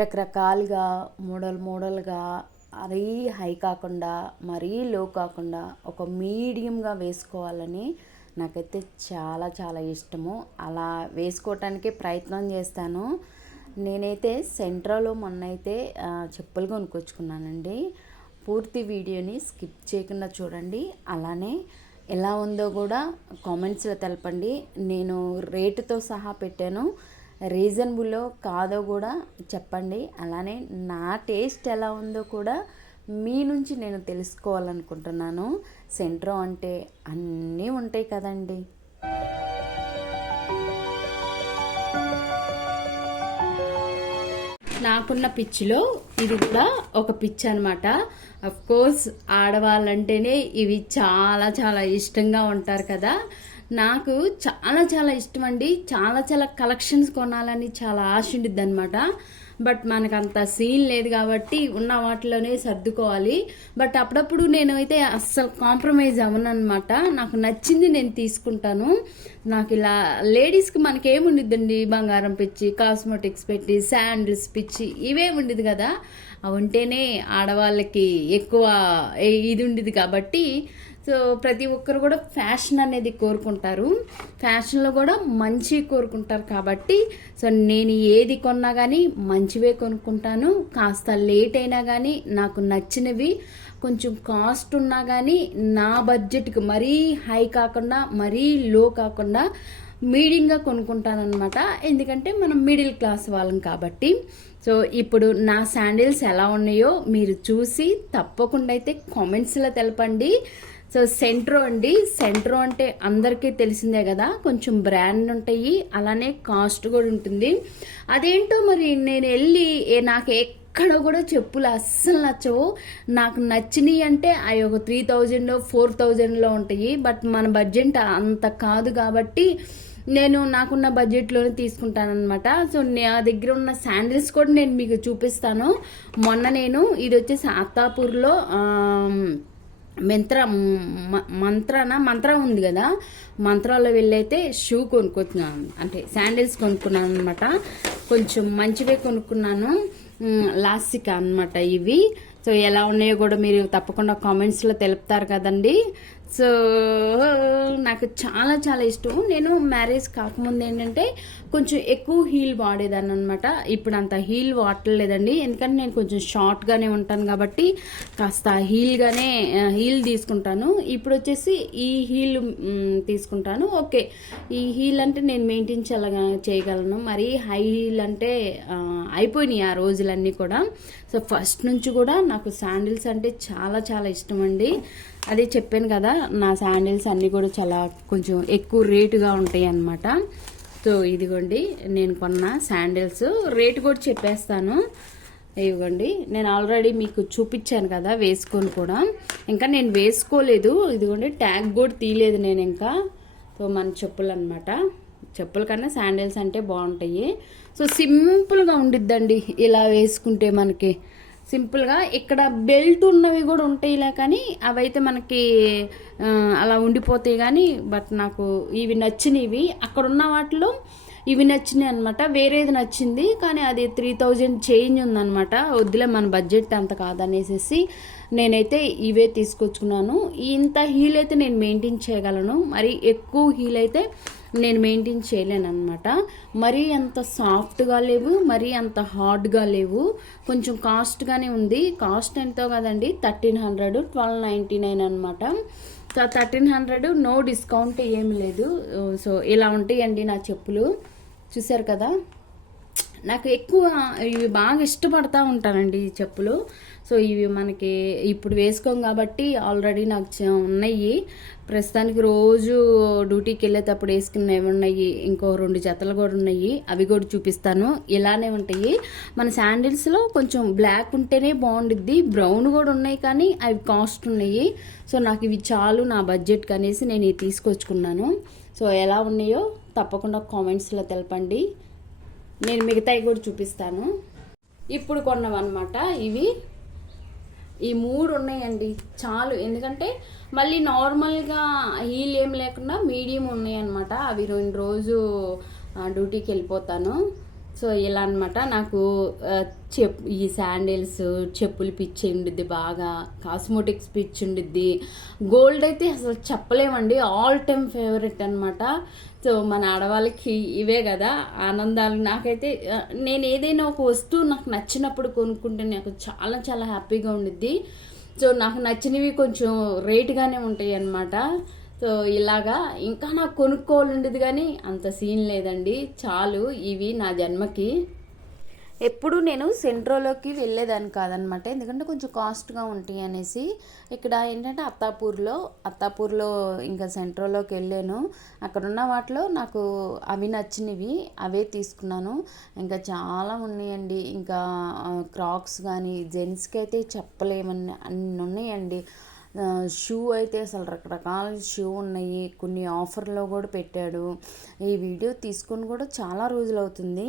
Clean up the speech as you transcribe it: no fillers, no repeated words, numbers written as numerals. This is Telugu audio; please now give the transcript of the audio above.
రకరకాలుగా మోడల్గా మరీ హై కాకుండా మరీ లో కాకుండా ఒక మీడియంగా వేసుకోవాలని నాకైతే చాలా చాలా ఇష్టము. అలా వేసుకోవటానికి ప్రయత్నం చేస్తాను. నేనైతే సెంట్రాలో మొన్నైతే చెప్పులు కొనుక్కొచ్చుకున్నానండి. పూర్తి వీడియోని స్కిప్ చేయకుండా చూడండి. అలానే ఎలా ఉందో కూడా కామెంట్స్లో తెలపండి. నేను రేటుతో సహా పెట్టాను. రీజనబుల్లో కాదో కూడా చెప్పండి. అలానే నా టేస్ట్ ఎలా ఉందో కూడా మీ నుంచి నేను తెలుసుకోవాలనుకుంటున్నాను. సెంట్రో అంటే అన్నీ ఉంటాయి కదండి. నాకున్న పిచ్చిలో ఇది కూడా ఒక పిచ్చి అనమాట. కోర్స్ ఆడవాళ్ళంటేనే ఇవి చాలా చాలా ఇష్టంగా ఉంటారు కదా. నాకు చాలా చాలా ఇష్టం అండి. చాలా చాలా కలెక్షన్స్ కొనాలని చాలా ఆశ ఉండిద్ది అనమాట. బట్ మనకు అంత సీన్ లేదు కాబట్టి ఉన్న వాటిలోనే సర్దుకోవాలి. బట్ అప్పుడప్పుడు నేను అయితే అస్సలు కాంప్రమైజ్ అవ్వనమాట. నాకు నచ్చింది నేను తీసుకుంటాను. నాకు ఇలా లేడీస్కి మనకేముండిద్దండి, బంగారం పిచ్చి, కాస్మెటిక్స్ పెట్టి, శాండిల్స్ పిచ్చి ఇవే ఉండేది కదా. అవి ఉంటేనే ఆడవాళ్ళకి ఎక్కువ ఇది ఉండేది కాబట్టి సో ప్రతి ఒక్కరు కూడా ఫ్యాషన్ అనేది కోరుకుంటారు. ఫ్యాషన్లో కూడా మంచి కోరుకుంటారు కాబట్టి సో నేను ఏది కొన్నా కానీ మంచివే కొనుక్కుంటాను. కాస్త లేట్ అయినా కానీ నాకు నచ్చినవి కొంచెం కాస్ట్ ఉన్నా కానీ నా బడ్జెట్కి మరీ హై కాకుండా మరీ లో కాకుండా మీడియంగా కొనుక్కుంటానమాట. ఎందుకంటే మనం మిడిల్ క్లాస్ వాళ్ళం కాబట్టి. సో ఇప్పుడు నా శాండిల్స్ ఎలా ఉన్నాయో మీరు చూసి తప్పకుండా అయితే కామెంట్స్లో తెలపండి. సో సెంట్రో అండి. సెంట్రో అంటే అందరికీ తెలిసిందే కదా, కొంచెం బ్రాండ్ ఉంటాయి, అలానే కాస్ట్ కూడా ఉంటుంది. అదేంటో మరి నేను వెళ్ళి నాకు ఎక్కడ కూడా చెప్పులు అస్సలు నచ్చవు. నాకు నచ్చినవి అంటే అవి ఒక 3000 4000లో ఉంటాయి. బట్ మన బడ్జెట్ అంత కాదు కాబట్టి నేను నాకున్న బడ్జెట్లోనే తీసుకుంటానమాట. సో నా దగ్గర ఉన్న శాండిల్స్ కూడా నేను మీకు చూపిస్తాను. మొన్న నేను ఇది వచ్చేసి అత్తాపూర్లో మంత్ర ఉంది కదా, మంత్రాలో వెళ్ళైతే షూ కొనుక్కొచ్చున్నాను, అంటే శాండిల్స్ కొనుక్కున్నాను అనమాట. కొంచెం మంచివే కొనుక్కున్నాను, లాస్టిక్ అనమాట ఇవి. సో ఎలా ఉన్నాయో కూడా మీరు తప్పకుండా కామెంట్స్లో తెలుపుతారు కదండి. సో నాకు చాలా చాలా ఇష్టం. నేను మ్యారేజ్ కాకముందు ఏంటంటే కొంచెం ఎక్కువ హీల్ వాడేదాన్ని అనమాట. ఇప్పుడు అంత హీల్ వాడలేదండి, ఎందుకంటే నేను కొంచెం షార్ట్గానే ఉంటాను కాబట్టి కాస్త హీల్ తీసుకుంటాను. ఇప్పుడు వచ్చేసి ఈ హీల్ తీసుకుంటాను. ఓకే, ఈ హీల్ అంటే నేను మెయింటైన్ చేయగలను. మరి హై హీల్ అంటే అయిపోయినాయి ఆ రోజులన్నీ కూడా. సో ఫస్ట్ నుంచి కూడా నాకు శాండిల్స్ అంటే చాలా చాలా ఇష్టం అండి. అదే చెప్పాను కదా, నా శాండిల్స్ అన్నీ కూడా చాలా కొంచెం ఎక్కువ రేటుగా ఉంటాయి అన్నమాట. సో ఇదిగోండి నేను కొన్న శాండిల్స్ రేటు కూడా చెప్పేస్తాను. ఇదిగోండి నేను ఆల్రెడీ మీకు చూపించాను కదా వేసుకొని కూడా. ఇంకా నేను వేసుకోలేదు. ఇదిగోండి ట్యాగ్ కూడా తీయలేదు నేను ఇంకా. సో మన చెప్పులు అనమాట. చెప్పుల కన్నా శాండిల్స్ అంటే బాగుంటాయి. సో సింపుల్గా ఉండిద్దండి ఇలా వేసుకుంటే. మనకి సింపుల్గా ఇక్కడ బెల్ట్ ఉన్నవి కూడా ఉంటాయిలే, కానీ అవైతే మనకి అలా ఉండిపోతాయి. కానీ బట్ నాకు ఇవి నచ్చినవి, అక్కడ ఉన్న వాటిలో ఇవి నచ్చినాయి అనమాట. వేరేది నచ్చింది కానీ అది 3000 చేంజ్ ఉందనమాట. వద్దులే మన బడ్జెట్ అంత కాదనేసి నేనైతే ఇవే తీసుకొచ్చుకున్నాను. ఇంత హీల్ అయితే నేను మెయింటైన్ చేయగలను, మరి ఎక్కువ హీల్ అయితే నేను మెయింటైన్ చేయలేను అనమాట. మరీ అంత సాఫ్ట్గా లేవు, మరీ అంత హార్డ్గా లేవు, కొంచెం కాస్ట్గానే ఉంది. కాస్ట్ ఎంతో కదండి, 1300, 1299 అనమాట. సో 1300, నో డిస్కౌంట్ ఏమి లేదు. సో ఇలా ఉంటాయండి నా చెప్పులు. చూసారు కదా, నాకు ఎక్కువ ఇవి బాగా ఇష్టపడతా ఉంటానండి ఈ చెప్పులు. సో ఇవి మనకి ఇప్పుడు వేసుకోం కాబట్టి ఆల్రెడీ నాకు ఉన్నాయి. ప్రస్తుతానికి రోజు డ్యూటీకి వెళ్ళేటప్పుడు వేసుకున్నవి ఉన్నాయి. ఇంకో 2 జతలు కూడా ఉన్నాయి, అవి కూడా చూపిస్తాను. ఇలానే ఉంటాయి. మన శాండిల్స్లో కొంచెం బ్లాక్ ఉంటేనే బాగుండిద్ది. బ్రౌన్ కూడా ఉన్నాయి కానీ అవి కాస్ట్ ఉన్నాయి. సో నాకు ఇవి చాలు నా బడ్జెట్కి అనేసి నేను ఇవి తీసుకొచ్చుకున్నాను. సో ఎలా ఉన్నాయో తప్పకుండా కామెంట్స్లో తెలపండి. నేను మిగతాయి కూడా చూపిస్తాను. ఇప్పుడు కొన్నవన్నమాట ఇవి. ఈ 3 ఉన్నాయండి చాలు. ఎందుకంటే మళ్ళీ నార్మల్గా హీల్ ఏం లేకుండా మీడియం ఉన్నాయి అన్నమాట. అవి 2 రోజు డ్యూటీకి వెళ్ళిపోతాను. సో ఇలా అనమాట. నాకు ఈ శాండిల్స్, చెప్పులు పిచ్చి ఉండిద్ది, బాగా కాస్మోటిక్స్ పిచ్చి ఉండిద్ది. గోల్డ్ అయితే అసలు చెప్పలేమండి, ఆల్ టైమ్ ఫేవరెట్ అనమాట. సో మన ఆడవాళ్ళకి ఇవే కదా ఆనందాలు. నాకైతే నేను ఏదైనా ఒక వస్తువు నాకు నచ్చినప్పుడు కొనుక్కుంటే నాకు చాలా చాలా హ్యాపీగా ఉండిద్ది. సో నాకు నచ్చినవి కొంచెం రేటుగానే ఉంటాయి అన్నమాట. సో ఇలాగా ఇంకా నాకు కొనుక్కోవాలి ఉండేది కానీ అంత సీన్ లేదండి, చాలు ఇవి నా జన్మకి. ఎప్పుడు నేను సెంట్రోలోకి వెళ్ళేదాన్ని కాదనమాట, ఎందుకంటే కొంచెం కాస్ట్గా ఉంటాయి అనేసి. ఇక్కడ ఏంటంటే అత్తాపూర్లో ఇంకా సెంట్రోలోకి వెళ్ళాను. అక్కడున్న వాటిలో నాకు అవి నచ్చినవి అవే తీసుకున్నాను. ఇంకా చాలా ఉన్నాయండి, ఇంకా క్రాక్స్ కానీ జెంట్స్కి అయితే చెప్పలేమని అన్నీ ఉన్నాయండి. షూ అయితే అసలు రకరకాల షూ ఉన్నాయి, కొన్ని ఆఫర్లో కూడా పెట్టాడు. ఈ వీడియో తీసుకొని కూడా చాలా రోజులు అవుతుంది.